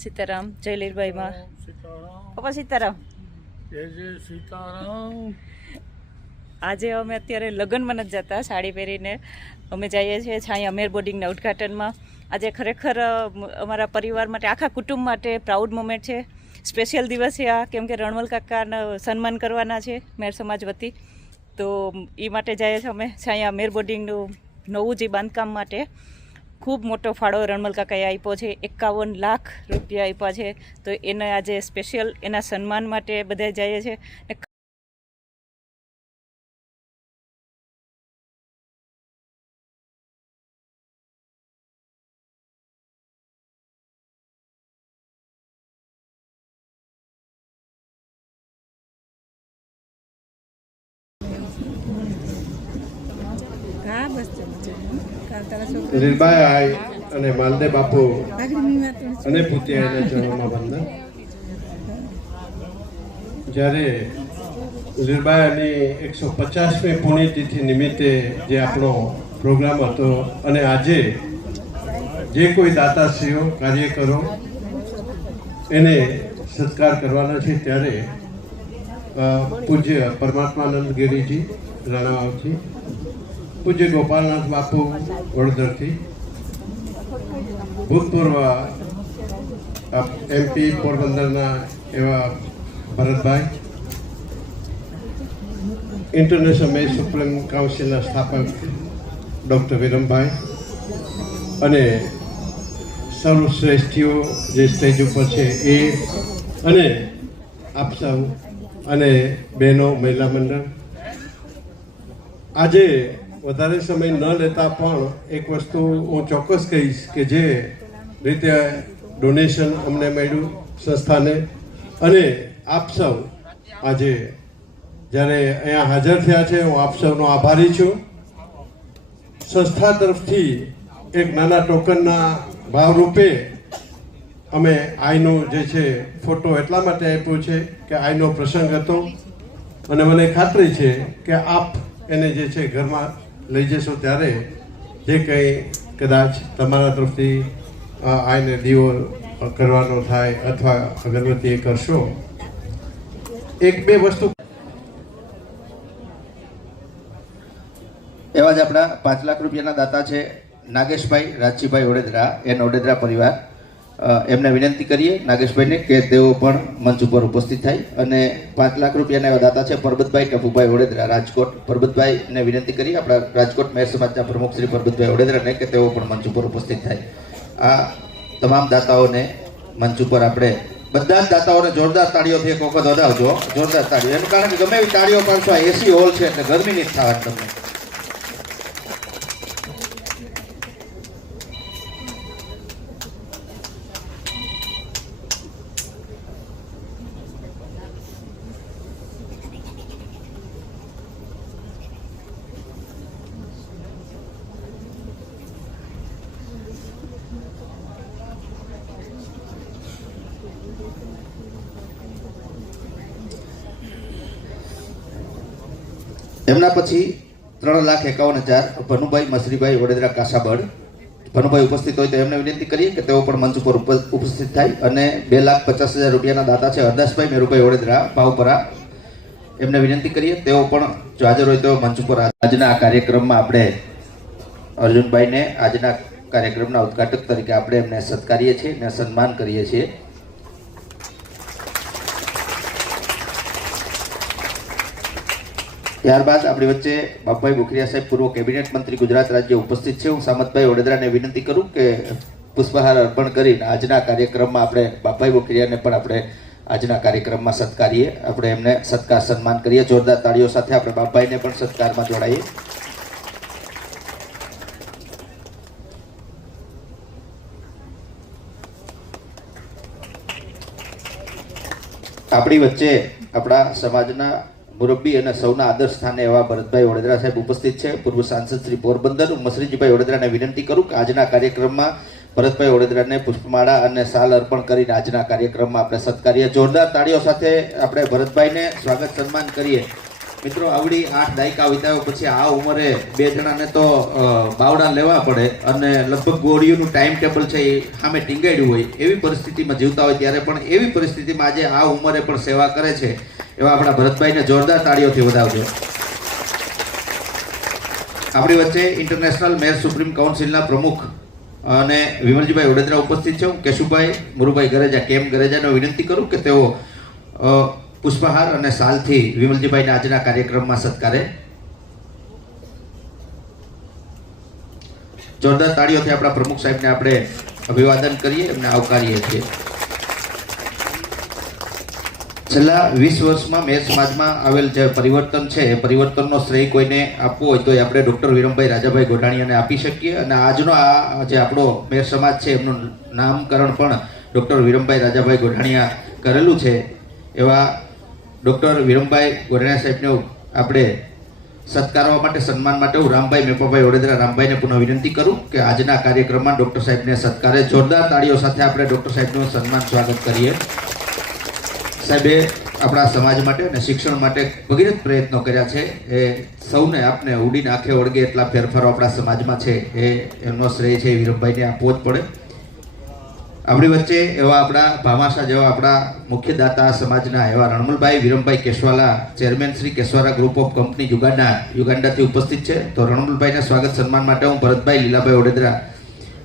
સીતારામ જય સીતારામ પપ્પા સીતારામ. સીતારામ. આજે અમે અત્યારે લગ્નમાં જ જતા સાડી પહેરીને અમે જઈએ છીએ છાંયા અમેર બોર્ડિંગના ઉદઘાટનમાં. આજે ખરેખર અમારા પરિવાર માટે આખા કુટુંબ માટે પ્રાઉડ મોમેન્ટ છે. સ્પેશિયલ દિવસ છે આ કેમ કે રણવલ કાકાને સન્માન કરવાના છે મેર સમાજ વતી. તો એ માટે જઈએ છીએ અમે છાંયા અમેર બોર્ડિંગનું નવું જે બાંધકામ માટે. ખૂબ મોટો ફાળો રણમલ કાકાએ આપ્યો છે. એકાવન લાખ રૂપિયા આપ્યા છે. તો એને આજે સ્પેશિયલ એના સન્માન માટે બધા જઈએ છે ને ચાલો આઈ અને માલદેવ બાપુ અને પુતિયાના ચરણમાં વંદન જ્યારે લીલબાઈની એકસો પચાસમી પુણ્યતિથિ નિમિત્તે જે આપણો પ્રોગ્રામ હતો અને આજે જે કોઈ દાતાશ્રીઓ કાર્યકરો એને સત્કાર કરવાના છે ત્યારે પૂજ્ય પરમાત્માનંદ ગિરીજી રણાવાવથી પૂજ્ય ગોપાલનાથ બાપુ વડોદરથી. ભૂતપૂર્વ એમપી પોરબંદરના એવા ભરતભાઈ. ઇન્ટરનેશનલ મેચ સુપ્રીમ કાઉન્સિલના સ્થાપક ડૉક્ટર વિરમભાઈ. અને સર્વશ્રેષ્ઠીઓ જે સ્ટેજ ઉપર છે એ અને આપ સૌ અને બહેનો મહિલા મંડળ. આજે વધારે સમય ન લેતા પણ એક વસ્તુ હું ચોક્કસ કહીશ કે જે રીતે ડોનેશન અમને મળ્યું સંસ્થાને. અને આપ સૌ આજે જ્યારે અહીંયા હાજર થયા છે, હું આપ સૌનો આભારી છું. સંસ્થા તરફથી એક નાના ટોકનના ભાવરૂપે અમે આઈનો જે છે, ફોટો એટલા માટે આપ્યો છે કે આઈનો પ્રસંગ હતો. અને મને ખાતરી છે કે આપ એને જે છે, ઘરમાં લઈ જશો ત્યારે જે કંઈ કદાચ તમારા તરફથી આઈને દીવો કરવાનો થાય અથવા અગરબત્તી એ કરશો. એક બે વસ્તુ. એવા જ આપણા પાંચ લાખ રૂપિયાના દાતા છે નાગેશભાઈ, રાજજીભાઈ ઓડેદરા, એન ઓડેદરા પરિવાર. એમને વિનંતી કરીએ નાગેશભાઈને કે તેઓ પણ મંચ ઉપર ઉપસ્થિત થાય અને પાંચ લાખ રૂપિયાના એવા દાતા છે પરબતભાઈ ટપુભાઈ ઓડેદરા રાજકોટ પરબતભાઈને વિનંતી કરીએ આપણા રાજકોટ મેયર સમાજના પ્રમુખ શ્રી પરબતભાઈ ઓડેદરાને કે તેઓ પણ મંચ ઉપર ઉપસ્થિત થાય. આ તમામ દાતાઓને મંચ ઉપર આપણે બધા જ દાતાઓને જોરદાર તાળીઓથી એક વખત વધાવજો, જોરદાર તાળીઓ. એનું કારણ કે ગમે એવી તાળીઓ પાડશો, આ એસી હોલ છે એટલે ગરમી નહીં થવાની તમને. એમના પછી ત્રણ લાખ એકાવન હજાર ભનુભાઈ, મસરીભાઈ, વડોદરા, કાસાબડ. ભનુભાઈ ઉપસ્થિત હોય તો એમને વિનંતી કરીએ કે તેઓ પણ મંચ ઉપર ઉપસ્થિત થાય અને બે લાખ પચાસ હજાર રૂપિયાના દાતા છે હરદાસભાઈ મેરુભાઈ વડોદરા ભાવપરા એમને વિનંતી કરીએ તેઓ પણ જો હાજર હોય તો મંચ ઉપર આજના આ કાર્યક્રમમાં આપણે અર્જુનભાઈને આજના કાર્યક્રમના ઉદ્ઘાટક તરીકે આપણે એમને સત્કારીએ છીએ અને સન્માન કરીએ છીએ. ત્યારબાદ આપણી વચ્ચે બાપભાઈ બોખરિયા સાહેબ, પૂર્વ કેબિનેટ મંત્રી, ગુજરાત રાજ્ય ઉપસ્થિત છે. હું સામતભાઈ વડોદરાને વિનંતી કરું કે પુષ્પહાર અર્પણ કરીને આજના કાર્યક્રમમાં આપણે બાપભાઈ બોખરિયાને પણ આપણે આજના કાર્યક્રમમાં સત્કારીએ. આપણે એમને સત્કાર સન્માન કરીએ. જોરદાર તાળીઓ સાથે આપણે બાપભાઈને પણ સત્કારમાં જોડાઈએ. આપણી વચ્ચે આપણા સમાજના મુરબ્બી અને સૌના આદર્શ સ્થાને એવા ભરતભાઈ વડોદરા સાહેબ ઉપસ્થિત છે. પૂર્વ સાંસદ શ્રી પોરબંદર હું મસરીજીભાઈ વડોદરાને વિનંતી કરું કે આજના કાર્યક્રમમાં ભરતભાઈ વડોદરાને પુષ્પમાળા અને સાલ અર્પણ કરીને આજના કાર્યક્રમમાં આપણે સત્કારીએ જોરદાર તાળીઓ સાથે આપણે ભરતભાઈને સ્વાગત સન્માન કરીએ. મિત્રો, આવડી આઠ દાયકા વિતાવ્યા પછી આ ઉંમરે બે જણાને તો બાવડા લેવા પડે અને લગભગ ગોળીઓનું ટાઈમ ટેબલ છે એ સામે ટીંગાડ્યું હોય એવી પરિસ્થિતિમાં જીવતા હોય ત્યારે પણ એવી પરિસ્થિતિમાં આજે આ ઉંમરે પણ સેવા કરે છે એવા આપણા ભરતભાઈને જોરદાર તાળીઓથી વધાવજો. આપણી વચ્ચે ઇન્ટરનેશનલ મેર સુપ્રીમ કાઉન્સિલના પ્રમુખ અને વિમલજીભાઈ વડોદરા ઉપસ્થિત છે. હું કેશુભાઈ મુરુભાઈ ગરેજા, કેમ ગરેજાને વિનંતી કરું કે તેઓ પુષ્પહાર અને સાલથી વિમલજીભાઈને આજના કાર્યક્રમમાં સત્કારે. જોરદાર તાળીઓથી આપણા પ્રમુખ સાહેબને આપણે અભિવાદન કરીએ, એમને આવકારીએ છીએ. છેલ્લા વીસ વર્ષમાં મેર સમાજમાં આવેલ જે પરિવર્તન છે, એ પરિવર્તનનો શ્રેય કોઈને આપવો હોય તો એ આપણે ડૉક્ટર વિરમભાઈ રાજાભાઈ ગોઢાણીયાને આપી શકીએ અને આજનો આ જે આપણો મેર સમાજ છે, એમનું નામકરણ પણ ડૉક્ટર વિરમભાઈ રાજાભાઈ ગોઢાણીયા કરેલું છે. એવા ડૉક્ટર વિરમભાઈ ગોઢાણીયા સાહેબને આપણે સત્કારવા માટે, સન્માન માટે હું રામભાઈ મેપાભાઈ વડોદરા રામભાઈને પુનઃ વિનંતી કરું કે આજના કાર્યક્રમમાં ડૉક્ટર સાહેબને સત્કારે. જોરદાર તાળીઓ સાથે આપણે ડૉક્ટર સાહેબનું સન્માન સ્વાગત કરીએ. સાહેબે આપણા સમાજ માટે અને શિક્ષણ માટે ભગીરથ પ્રયત્નો કર્યા છે. એ સૌને આપને ઉડીને આંખે વળગે એટલા ફેરફારો આપણા સમાજમાં છે. એ એમનો શ્રેય છે વિરમભાઈને આપવો જ પડે. આપણી વચ્ચે એવા આપણા ભામાશા જેવા આપણા મુખ્ય દાતા સમાજના એવા Ranmalbhai Virambhai Keshwala chairman Shri Keshwala group of company Uganda યુગાંડાથી ઉપસ્થિત છે. તો રણમલભાઈને સ્વાગત સન્માન માટે હું ભરતભાઈ લીલાભાઈ વડોદરા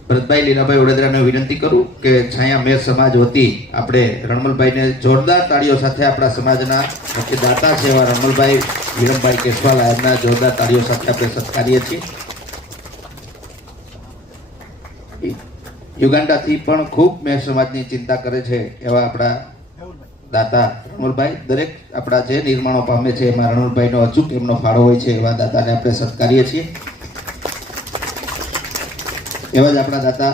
ભરતભાઈ લીલાભાઈ વડોદરાને વિનંતી કરું કે છાયા મેર સમાજ વતી આપણે રણમલભાઈને જોરદાર તાળીઓ સાથે આપણા સમાજના મુખ્ય દાતા છે એવા રણમલભાઈ વિરમભાઈ કેશવાલા એમના જોરદાર તાળીઓ સાથે આપણે સત્કારીએ છીએ. યુગાન્ડાથી પણ ખૂબ મેર સમાજની ચિંતા કરે છે એવા આપણા દાતા રણુલભાઈ. દરેક આપણા જે નિર્માણો પામે છે એમાં રણુલભાઈનો અચૂક એમનો ફાળો હોય છે એવા દાતાને આપણે સત્કારીએ છીએ. એવા જ આપણા દાતા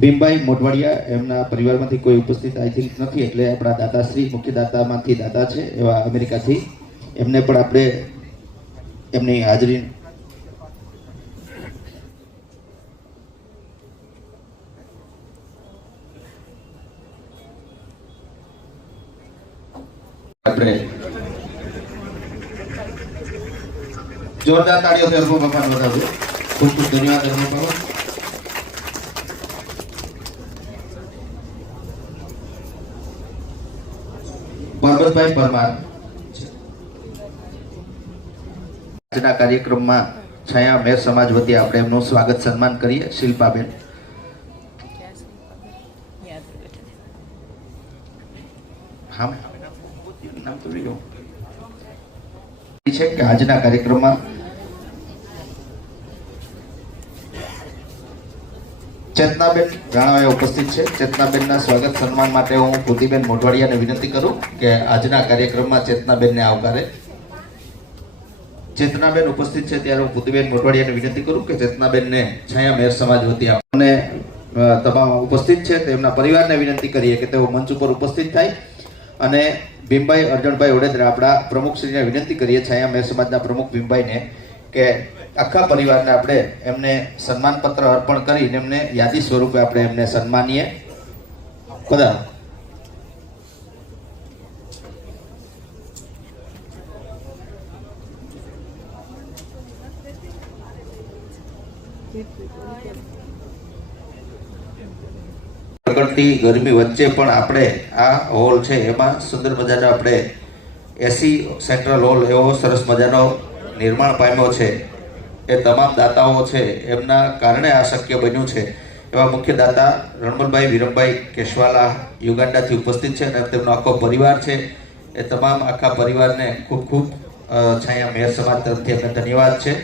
ભીમભાઈ મોટવાડિયા એમના પરિવારમાંથી કોઈ ઉપસ્થિત આઈ થિંક નથી એટલે આપણા દાતાશ્રી, મુખ્ય દાતામાંથી દાતા છે એવા અમેરિકાથી એમને પણ આપણે એમની હાજરી આપણે જોરદાર તાળીઓથી અનુભવ ભગવાન વધાવજો ખૂબ ખૂબ ધન્યવાદ અનુભવ ભગવાન પરમાર. આજના કાર્યક્રમમાં છાયા મેર સમાજ વતી આપણે એમનું સ્વાગત સન્માન કરીએ. શિલ્પાબેન. છે કે આજના કાર્યક્રમમાં ચેતનાબેન રાણાએ ઉપસ્થિત છે. ચેતનાબેનના સ્વાગત સન્માન માટે હું કૃતિબેન મોઢવાડિયાને વિનંતી કરું કે આજના કાર્યક્રમમાં ચેતનાબેનને આવકારે. ચેતનાબેન ઉપસ્થિત છે, ત્યારે હું કૃતિબેન મોટવાડિયાને વિનંતી કરું કે ચેતનાબેનને છાયા મેર સમાજ વતી આપણને તમામ ઉપસ્થિત છે તેમના પરિવારને વિનંતી કરીએ કે તેઓ મંચ ઉપર ઉપસ્થિત થાય. અને ભીમભાઈ અર્જણભાઈ વડોદરા આપણા પ્રમુખશ્રીને વિનંતી કરીએ, છાયા મેર સમાજના પ્રમુખ ભીમભાઈને, કે આખા પરિવારને આપણે એમને સન્માનપત્ર અર્પણ કરીને એમને યાદી સ્વરૂપે આપણે એમને સન્માનીએ. બધા. કડકડતી ગરમી વચ્ચે પણ આપણે આ હોલ છે, એમાં સુંદર મજાનો આપણે એસી સેન્ટ્રલ હોલ એવો સરસ મજાનો નિર્માણ પામ્યો છે. એ તમામ દાતાઓ છે, એમના કારણે આ શક્ય બન્યું છે. એવા મુખ્ય દાતા રણમલભાઈ વિરમભાઈ કેશવાલા યુગાન્ડાથી ઉપસ્થિત છે અને તેમનો આખો પરિવાર છે. એ તમામ આખા પરિવારને ખૂબ ખૂબ છાયા મેયર સમાજ તરફથી એમને ધન્યવાદ છે.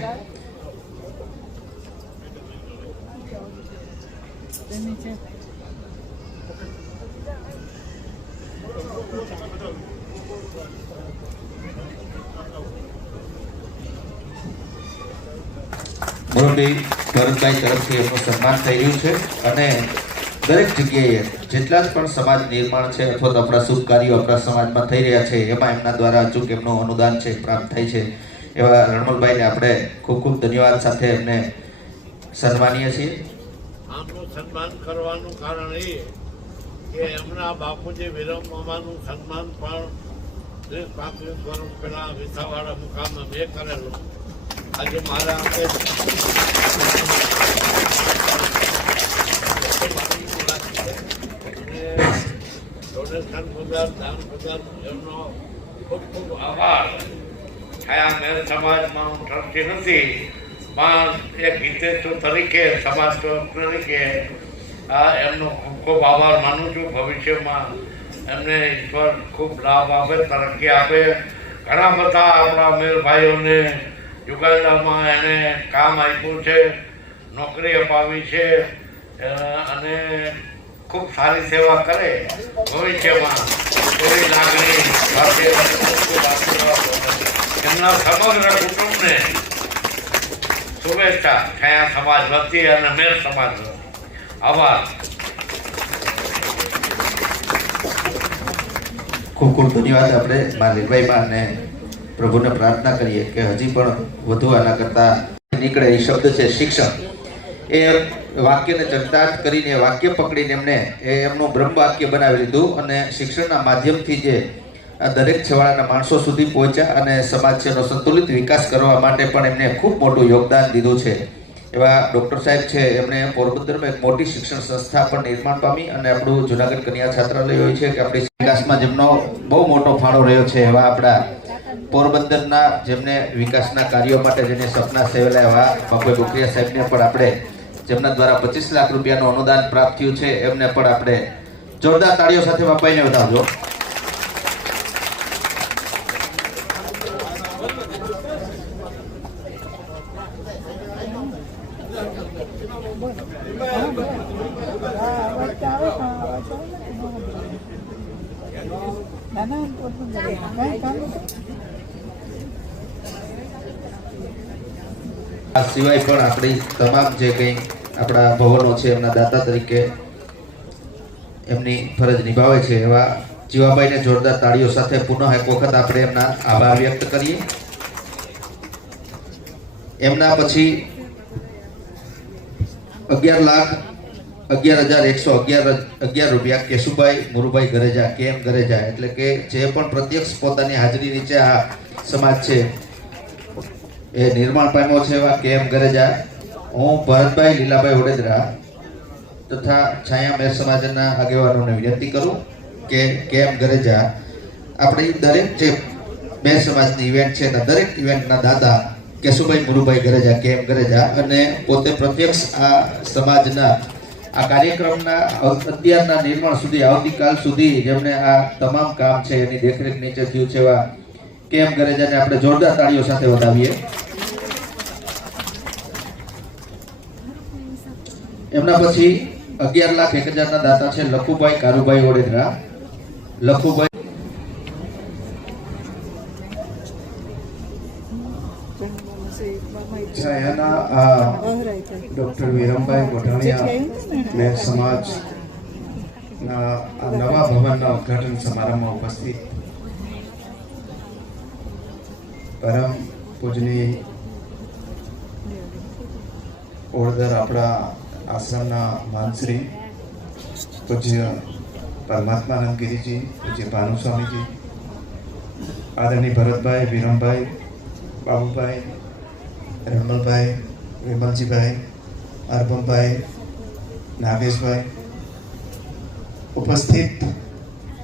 મોરબી ભરતભાઈ તરફથી એમનું સન્માન થઈ રહ્યું છે અને દરેક જગ્યાએ જેટલા જ પણ સમાજ નિર્માણ છે અથવા તો આપણા શુભ કાર્યો આપણા સમાજમાં થઈ રહ્યા છે, એમાં એમના દ્વારા અચૂક એમનું અનુદાન છે, પ્રાપ્ત થાય છે. એવા રણમલભાઈને આપણે ખૂબ ખૂબ ધન્યવાદ સાથે એમને સન્માનીએ છીએ. આમનું સન્માન કરવાનું કારણ એ કે એમના બાપુજી વિરમ મામાનું સન્માન પણ ત્રીસ પાંત્રીસ વર્ષ પહેલા વિસાવાડા મુકામે મેં કરેલું. આજે મારા બજાર દાન ખૂબ ખૂબ આભાર. છાયા મેર સમાજમાં હું ટ્રસ્ટી નથી, પણ એક હિતેશુ તરીકે, સમાજ તરીકે એમનો ખૂબ ખૂબ આભાર માનું છું. ભવિષ્યમાં એમને ઈશ્વર ખૂબ લાભ આપે, તરક્કી આપે. ઘણા બધા આપણા મેરભાઈઓને યુગાન્ડામાં એને કામ આપ્યું છે, નોકરી અપાવી છે અને ખૂબ સારી સેવા કરે. ભવિષ્યમાં કોઈ લાગણી. એમના સમગ્ર કુટુંબને શુભેચ્છા છાયા સમાજ વતી અને મેર સમાજ વતી. આભાર. ખૂબ ખૂબ ધન્યવાદ આપણે મા લીલભાઈમાં અને પ્રભુને પ્રાર્થના કરીએ કે હજી પણ વધુ આના કરતા નીકળે એ શબ્દ છે શિક્ષણ. એ વાક્યને ચરિતાર્થ કરીને, વાક્ય પકડીને એમને એ એમનું બ્રહ્મ વાક્ય બનાવી લીધું અને શિક્ષણના માધ્યમથી જે દરેક છેવાડાના માણસો સુધી પહોંચ્યા અને સમાજ છે એનો સંતુલિત વિકાસ કરવા માટે પણ એમને ખૂબ મોટું યોગદાન દીધું છે. એવા ડૉક્ટર સાહેબ છે, એમણે પોરબંદરમાં એક મોટી શિક્ષણ સંસ્થા પણ નિર્માણ પામી અને આપણું જુનાગઢ કન્યા છાત્રાલય હોય છે કે આપણી વિકાસમાં જેમનો બહુ મોટો ફાળો રહ્યો છે એવા આપણા પોરબંદરના જેમને વિકાસના કાર્યો માટે જેને સપના સેવેલા એવા બાપુ બુકરિયા સાહેબને પણ આપણે જેમના દ્વારા પચીસ લાખ રૂપિયાનું અનુદાન પ્રાપ્ત થયું છે, એમને પણ આપણે જોરદાર તાળીઓ સાથે બાપાઈને વધાવજો ના ના પોતપોત કરે. કાંઈ કામ નથી. આ સિવાય પણ આપણી તમામ જે કંઈ આપણા ભવનો છે, એમના દાતા તરીકે એમની ફરજ નિભાવે છે, એવા જીવાભાઈને જોરદાર તાળીઓ સાથે પુનઃ એક વખત આપણે એમના આભાર વ્યક્ત કરીએ. એમના પછી અગિયાર લાખ, અગિયાર હજાર એકસો અગિયાર અગિયાર રૂપિયા કેશુભાઈ મુરુભાઈ ગરેજા કેમ ગરેજા એટલે કે જે પણ પ્રત્યક્ષ પોતાની હાજરી નીચે આ સમાજ છે એ નિર્માણ પામ્યો છે એવા કેમ ગરેજા. હું ભરતભાઈ લીલાભાઈ વડેદરા તથા છાયા મેર સમાજના આગેવાનોને વિનંતી કરું કે કેમ ગરેજા, આપણી દરેક જે મેર સમાજની ઇવેન્ટ છે એના દરેક ઇવેન્ટના દાદા કેશુભાઈ મુરુભાઈ ગરેજા કેમ ગરેજા અને પોતે પ્રત્યક્ષ આ સમાજના, આ કાર્યક્રમના અત્યારના નિર્માણ સુધી, આવતીકાલ સુધી જેમણે આ તમામ કામ છે એની દેખરેખ નીચે થયું છે એવા કેમ ગરેજાને આપણે જોરદાર તાળીઓ સાથે વધાવીએ. એમના પછી અગિયાર લાખ એક હજારના દાતા છે લખુભાઈ કારુભાઈ વડેદરા. લખુભાઈ છાયાના આ ડૉક્ટર વિરમભાઈ ગોઠાણીયા મેર સમાજ આ નવા ભવનના ઉદ્ઘાટન સમારંભમાં ઉપસ્થિત. પરમ પૂજની ઓળદર આપણા આશ્રમના માનશ્રી પૂજ્ય પરમાત્માનંદ ગિરિજી પૂજ્ય ભાનુસ્વામીજી, આદરણીય ભરતભાઈ, વિરમભાઈ, બાબુભાઈ, રમણભાઈ, વિમલજીભાઈ અરબમભાઈ નાગેશભાઈ, ઉપસ્થિત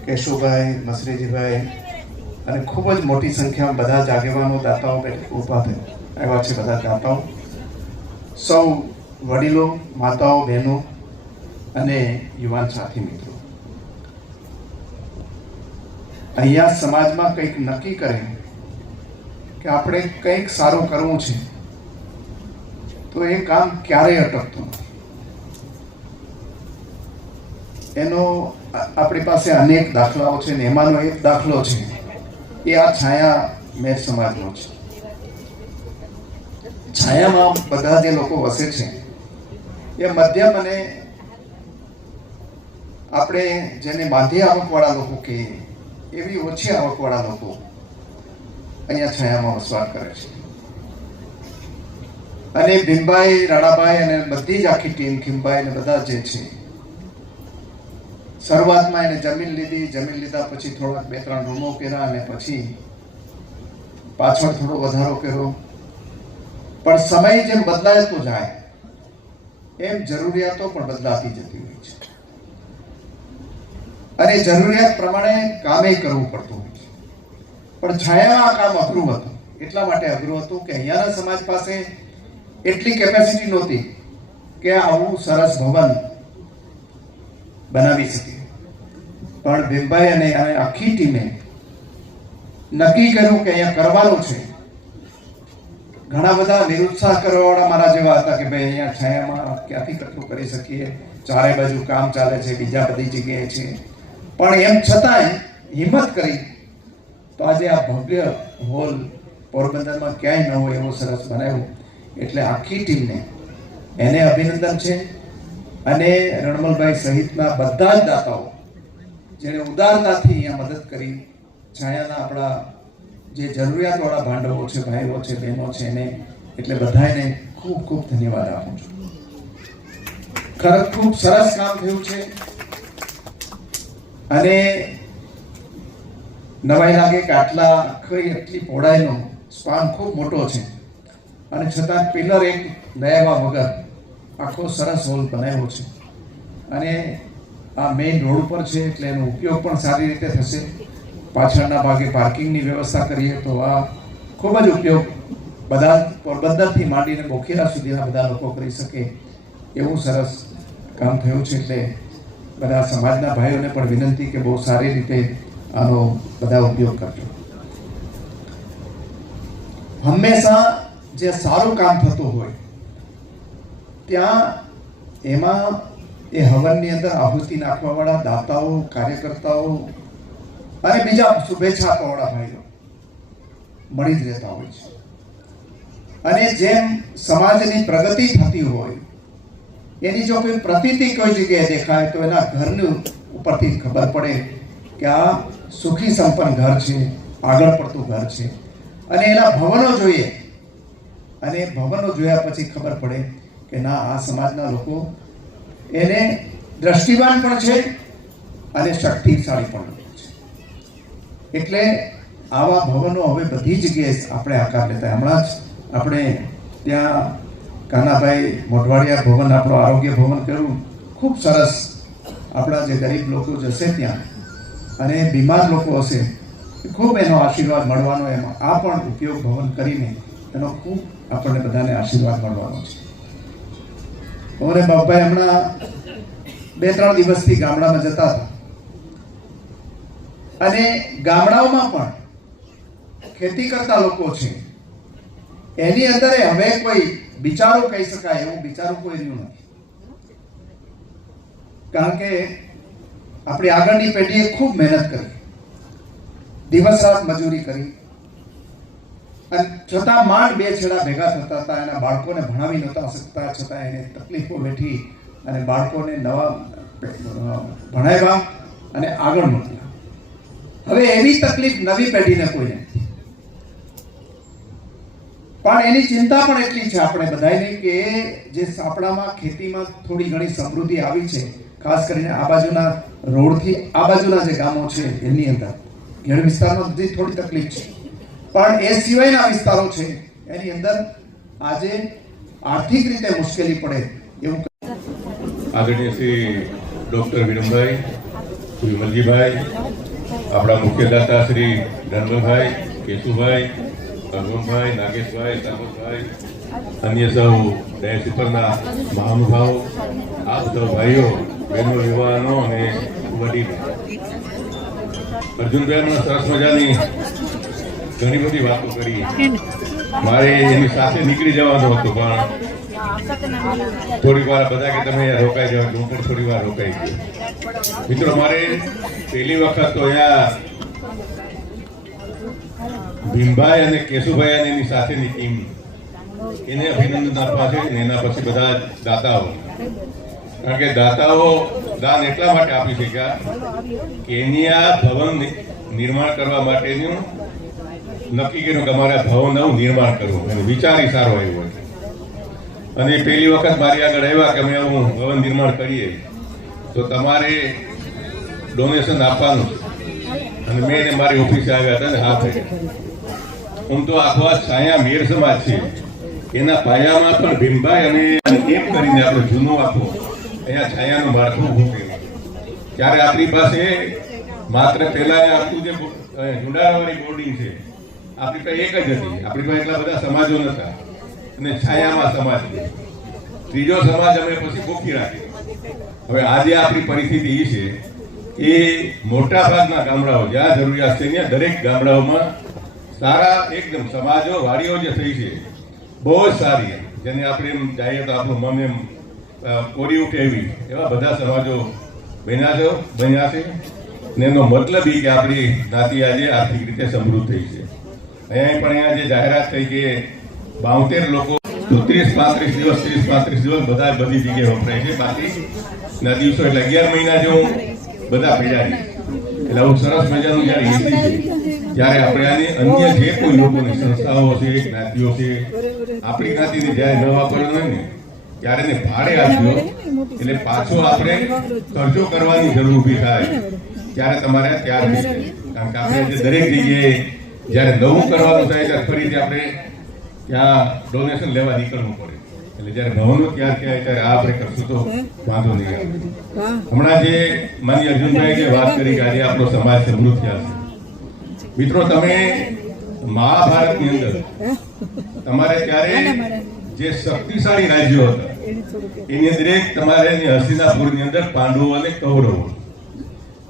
કેશુભાઈ, મસરીજીભાઈ અને ખૂબ જ મોટી સંખ્યામાં બધા જ આગેવાનો દાતાઓ ઊભા થયા. આવ્યા છે બધા દાતાઓ. સૌ વડીલો, માતાઓ, બહેનો અને યુવાન સાથી મિત્રો. અહીંયા સમાજમાં કંઈક નક્કી કરે કે આપણે કંઈક સારું કરવું છે, તો એ કામ ક્યારેય અટકતું નથી. એનો આપણી પાસે અનેક દાખલાઓ છે ને એમાંનો એક દાખલો છે, એ આ છાયા મેં સમાજનો છે. છાયામાં બધા જે લોકો વસે છે એ મધ્યમ અને આપણે જેને માધ્ય આવકવાળા લોકો કહીએ એવી ઓછી આવકવાળા લોકો અહીંયા છાયામાં વસવાટ કરે છે. અને ભીમભાઈ, રાણાભાઈ અને બધી જ આખી ટીમ, ખીમભાઈ અને બધા જે છે, શરૂઆતમાં એને જમીન લીધી. જમીન લીધા પછી થોડાક બે ત્રણ રૂમો કર્યા અને પછી પાછળ થોડો વધારો કર્યો. પણ સમય જેમ બદલાયતો જાય એમ જરૂરિયાતો પણ બદલાતી જતી હોય છે. અને જરૂરિયાત પ્રમાણે કામે કરવું પડતું હોય છે. પણ છાયામાં આ કામ અઘરું હતું. એટલા માટે અઘરું હતું કે અહીંયાના સમાજ પાસે એટલી કેપેસિટી નહોતી કે આવું સરસ ભવન બનાવી શકે. પણ ભીમભાઈ અને આખી ટીમે નક્કી કર્યું કે અહીંયા કરવાનું છે. ઘણા બધા નિરુત્સાહ કરવાવાળા મારા જેવા હતા કે ભાઈ અહીંયા છાયામાં ક્યાંથી કેટલું કરી શકીએ? ચારે બાજુ કામ ચાલે છે, બીજા બધી જગ્યાએ છે. પણ એમ છતાંય હિંમત કરી તો આજે આ ભવ્ય હોલ પોરબંદરમાં ક્યાંય ન હોય એવો સરસ બનાવ્યો. એટલે આખી ટીમને એને અભિનંદન છે અને રણમલભાઈ સહિતના બધા જ દાતાઓ જેણે ઉદારતાથી અહીંયા મદદ કરી. છાયાના આપણા જે જરૂરિયાતવાળા ભાંડવો છે, ભાઈઓ છે, બહેનો છે, એને એટલે બધાને ખૂબ ખૂબ ધન્યવાદ આપું છું. ખરેખર ખૂબ સરસ કામ થયું છે. અને નવાઈ લાગે કે આટલા આખી એટલી પહોળાઈનો સ્પાન ખૂબ મોટો છે. અને છતાં પિલર એક દયાવા વગર આખો સરસ હોલ બનાવ્યો છે. અને આ મેઇન રોડ ઉપર છે, એટલે એનો ઉપયોગ પણ સારી રીતે થશે. પાછળના ભાગે પાર્કિંગની વ્યવસ્થા કરીએ તો આ ખૂબ જ ઉપયોગ બધા પોરબંદરથી માંડીને બોખીરા સુધીના બધા લોકો કરી શકે એવું સરસ કામ થયું છે એટલે બધા સમાજના ભાઈઓને પણ વિનંતી કે બહુ સારી રીતે આનો બધા ઉપયોગ કરજો. હંમેશા જે સારું કામ થતું હોય, ત્યાં એમાં એ હવનની અંદર આહુતિ નાખવાવાળા દાતાઓ, કાર્યકર્તાઓ અને બીજા શુભેચ્છા આપવાવાળા ભાઈઓ મળી જ રહેતા હોય છે. અને જેમ સમાજની પ્રગતિ થતી હોય, એની જો કોઈ પ્રતીતિ કોઈ જગ્યાએ દેખાય, તો એના ઘરનું ઉપરથી ખબર પડે કે આ સુખી સંપન્ન ઘર છે, આગળ પડતું ઘર છે. અને એના ભવનો જોઈએ. અને ભવનો જોયા પછી ખબર પડે કે ના, આ સમાજના લોકો એને દ્રષ્ટિવાન પણ છે અને શક્તિશાળી પણ એટલે આવા ભવનો હવે બધી જગ્યાએ આપણે આકાર લેતા હમણાં જ આપણે ત્યાં કાનાભાઈ મોઢવાડિયા ભવન, આપણો આરોગ્ય ભવન કર્યું. ખૂબ સરસ આપણા જે ગરીબ લોકો જશે ત્યાં અને બીમાર લોકો હશે ખૂબ એનો આશીર્વાદ મળવાનો એનો આ પણ ઉપયોગ ભવન કરીને એનો ખૂબ આપણને બધાને આશીર્વાદ મળવાનો છે. અમારે બાપભાઈ, હમણાં બે ત્રણ દિવસથી ગામડામાં જતા હતા. અને ગામડાઓમાં પણ ખેતી કરતા લોકો છે. એની અંદર હવે કોઈ બિચારો કહી શકાય એવું બિચારું કોઈ રહ્યું નથી. કારણ કે આપણી આગળની પેઢીએ ખૂબ મહેનત કરી. દિવસ રાત મજૂરી કરી. અને છતાં માંડ બે છેડા ભેગા થતા હતા, એના બાળકોને ભણાવી નહોતા શકતા, છતાં એને તકલીફો વેઠી અને બાળકોને નવા ભણાવ્યા અને આગળ મોકલ્યા. હવે એવી તકલીફ નવી પેઢીને કોઈ નથી. પણ એની ચિંતા પણ એટલી છે આપણે બધાને કે જે આપણામાં ખેતીમાં થોડી ઘણી સમૃદ્ધિ આવી છે, ખાસ કરીને આ બાજુના રોડથી આ બાજુના જે ગામો છે, એની અંદર. ઘેડ વિસ્તારમાં બધી થોડી તકલીફ છે. પણ એ સિવાયના વિસ્તારો છે, એની અંદર આજે આર્થિક રીતે મુશ્કેલી પડે એવું આદરણીય શ્રી ડૉક્ટર વિરમભાઈ વિમલજીભાઈ આપણા મુખ્ય દાતા શ્રી ધનવરભાઈ કેશુભાઈ અરવણભાઈ નાગેશભાઈ સામતભાઈ અન્ય સૌ ઉપરના મહાનુભાવો, આપ સૌ ભાઈઓ, બહેનો, યુવાનો અને વડીલો. અર્જુનભાઈ હમણાં સરસ મજાની ઘણી બધી વાતો કરી. મારે એની સાથે નીકળી જવાનું હતું, પણ થોડીક વાર બધા કે તમે રોકાઈ જાઓ હું પણ થોડી વાર રોકાઈ ગયો. મિત્રો, મારે પહેલી વખત તો અહીંયા ભીમભાઈ અને કેશુભાઈ અને એની સાથેની ટીમ એને અભિનંદન આપવા છે અને એના પછી બધા દાતાઓ. કારણ કે દાતાઓ દાન એટલા માટે આપી શક્યા આ ભવન નિર્માણ કરવા માટેનું નક્કી કર્યું કે અમારે ભવનનું નિર્માણ કરવું. અને વિચાર સારો આવ્યો અને પહેલી વખત મારી આગળ આવ્યા કે અમે હું ભવન નિર્માણ કરીએ. તો તમારે ડોનેશન આપવાનું. અને મેં એને મારી ઓફિસે આવ્યા હતા ને હા થઈ હું તો આખવા છાયા મેર સમાજ છે. એના પાયામાં પણ ભીમભાઈ અને એમ કરીને આપણે જૂનો આપો અહીંયા છાયાનું માળખું ઊભું કર્યું. ત્યારે આપણી પાસે માત્ર પહેલા આપણું જે ઝુંડાળાવાળી બોર્ડિંગ છે. આપણી પાસે એક જ હતી. આપણી પાસે એટલા બધા સમાજો નતા. અને છાયામાં સમાજ. ત્રીજો સમાજ અમે પછી ગોખી રાખ્યો હવે આજે આપણી પરિસ્થિતિ એ છે એ મોટા ભાગના ગામડાઓ, જ્યાં જરૂરિયાત છે ત્યાં દરેક ગામડાઓમાં સારા એકદમ સમાજો, વાડીઓ જે થઈ છે, બહુ જ સારી જેને આપણે એમ જાઈએ તો આપણું મન એમ કોરી ઉઠે એવી. એવા બધા સમાજો બન્યા છે બન્યા છે. ને એનો મતલબ એ કે આપણી જ્ઞાતિ આજે આર્થિક રીતે સમૃદ્ધ થઈ છે. અહીંયા પણ અહીંયા જે જાહેરાત થઈ કે બાવતેર લોકો ત્રીસ, પાંત્રીસ દિવસ, ત્રીસ, પાંત્રીસ દિવસ બધા બધી જગ્યાએ વપરાય છે. બાકી ના દિવસો એટલે અગિયાર મહિના જેવું બધા ભેગા છે. એટલે આવું સરસ મજાનું જ્યારે એસી છે, ત્યારે આપણે આની અન્ય જે કોઈ લોકોની સંસ્થાઓ છે, જ્ઞાતિઓ છે, આપણી જ્ઞાતિને જ્યારે ન વાપરવાનું હોય ને, ત્યારે એને ભાડે આપ્યો એટલે પાછો આપણે ખર્ચો કરવાની જરૂર ઊભી થાય, ત્યારે તમારે ત્યાર કારણ કે આપણે દરેક જગ્યાએ જ્યારે નવું કરવાનું થાય, ત્યારે ફરીથી આપણે ત્યાં ડોનેશન લેવા નીકળવું પડે. એટલે જ્યારે ભવનો ત્યાં થયા ત્યારે આ આપણે કરશું તો વાંધો નહીં આવે. હમણાં જે માની અર્જુનભાઈ જે વાત કરી કે આજે આપણો સમાજ સમૃદ્ધ થયા છે. મિત્રો તમે મહાભારતની અંદર તમારે ત્યારે જે શક્તિશાળી રાજ્યો હતા એની અંદર એક તમારે હસ્તિનાપુરની અંદર પાંડવો અને કૌરવો.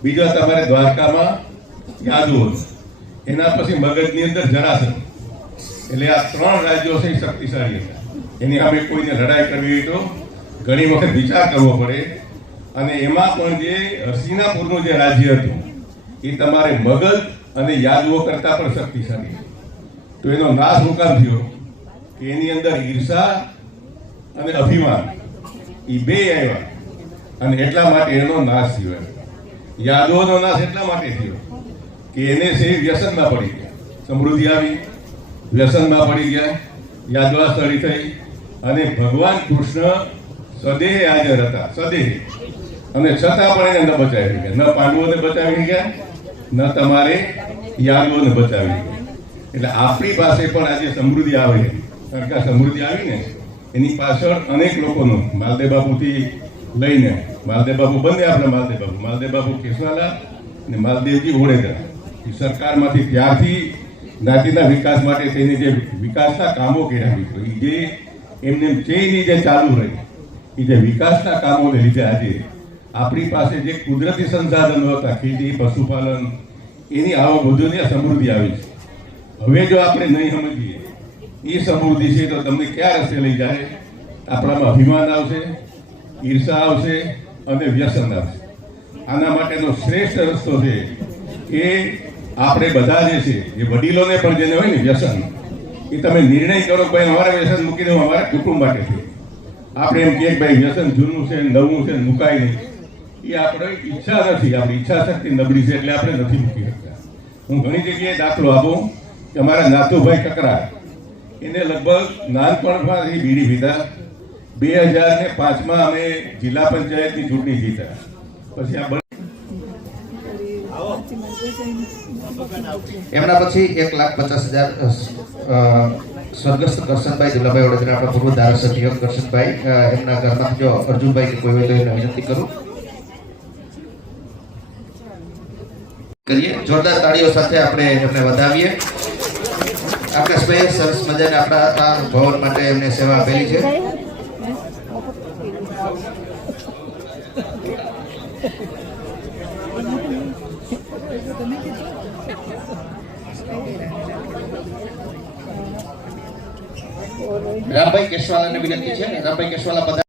બીજો તમારે દ્વારકામાં યાદવો. એના પછી મગજની અંદર જરાસન એટલે આ ત્રણ રાજ્યો છે શક્તિશાળી હતા એની સામે કોઈને લડાઈ કરવી હોય તો ઘણી વખત વિચાર કરવો પડે. અને એમાં પણ જે હસ્તિનાપુરનું જે રાજ્ય હતું, એ તમારે મગજ અને યાદવો કરતાં પણ શક્તિશાળી. તો એનો નાશ હુકામ થયો કે એની અંદર ઈર્ષા અને અભિમાન એ બે આવ્યા. અને એટલા માટે એનો નાશ થયો યાદવોનો નાશ એટલા માટે થયો કે એને છે વ્યસન ના પડી ગયા. સમૃદ્ધિ આવી. વ્યસનમાં પડી ગયા યાદવાસ્થળી થઈ અને ભગવાન કૃષ્ણ સદેહે હાજર હતા સદેહે અને છતાં પણ એને ન બચાવી ગયા ન પાંડવોને બચાવી ગયા ન તમારે યાદવોને બચાવી ગયા એટલે આપણી પાસે પણ આજે સમૃદ્ધિ આવે. કારણ સમૃદ્ધિ આવી ને એની પાછળ અનેક લોકોનો માલદેવ બાપુથી લઈને માલદેવ બાપુ બંને આપણે માલદેવ બાપુ માલદેવ બાપુ કેસવાલા અને માલદેવજી ઓળેદરા એ સરકારમાંથી ત્યારથી જ્ઞાતિના વિકાસ માટે તેની જે વિકાસના કામો કર્યા મિત્રો એ જે એમને ચેની જે ચાલુ રહી એ જે વિકાસના કામોને લીધે આજે આપણી પાસે જે કુદરતી સંસાધનો હતા, ખેતી, પશુપાલન, એની આવક વધુની સમૃદ્ધિ આવી છે. હવે જો આપણે નહીં સમજીએ એ સમૃદ્ધિ છે તો તમને ક્યાં રસ્તે લઈ જાય? આપણામાં અભિમાન આવશે, ઈર્ષા આવશે અને વ્યસન આવશે. આના માટેનો શ્રેષ્ઠ રસ્તો છે એ આપણે બધા જે છે એ વડીલોને પણ જેને હોય ને વ્યસન, એ તમે નિર્ણય કરો ભાઈ અમારે વ્યસન મૂકી દેવું, અમારા કુટુંબ માટે છે. આપણે એમ કે ભાઈ વ્યસન જૂનું છે નવું છે મુકાય નહીં. એ આપણે ઈચ્છા નથી, આપણી ઈચ્છા શક્તિ નબળી છે એટલે આપણે નથી મૂકી શકતા. હું ઘણી જગ્યાએ દાખલો આપું કે અમારા નાતુભાઈ કકરા, એને લગભગ નાનપણમાં બીડી પીધા. બે હજાર ને પાંચમાં અમે જિલ્લા પંચાયતની ચૂંટણી જીતા પછી આ એમના પછી એક લાખ પચાસ હજાર સ્વર્ગસ્થ કરશનભાઈ દુલાભાઈ વડોદરા આપણા પૂર્વ ધારાસભ્ય કરશનભાઈ એમના ઘરમાં જો અર્જુનભાઈ કે કોઈ હોય તો એને વિનંતી કરું. કરીએ. જોરદાર તાળીઓ સાથે આપણે એમને વધાવીએ. આકાશભાઈ, સરસ મજાને આપણા ભવન માટે એમને સેવા આપેલી છે. રામભાઈ કેશવાલાને વિનંતી છે. રામભાઈ કેશવાલા પધારો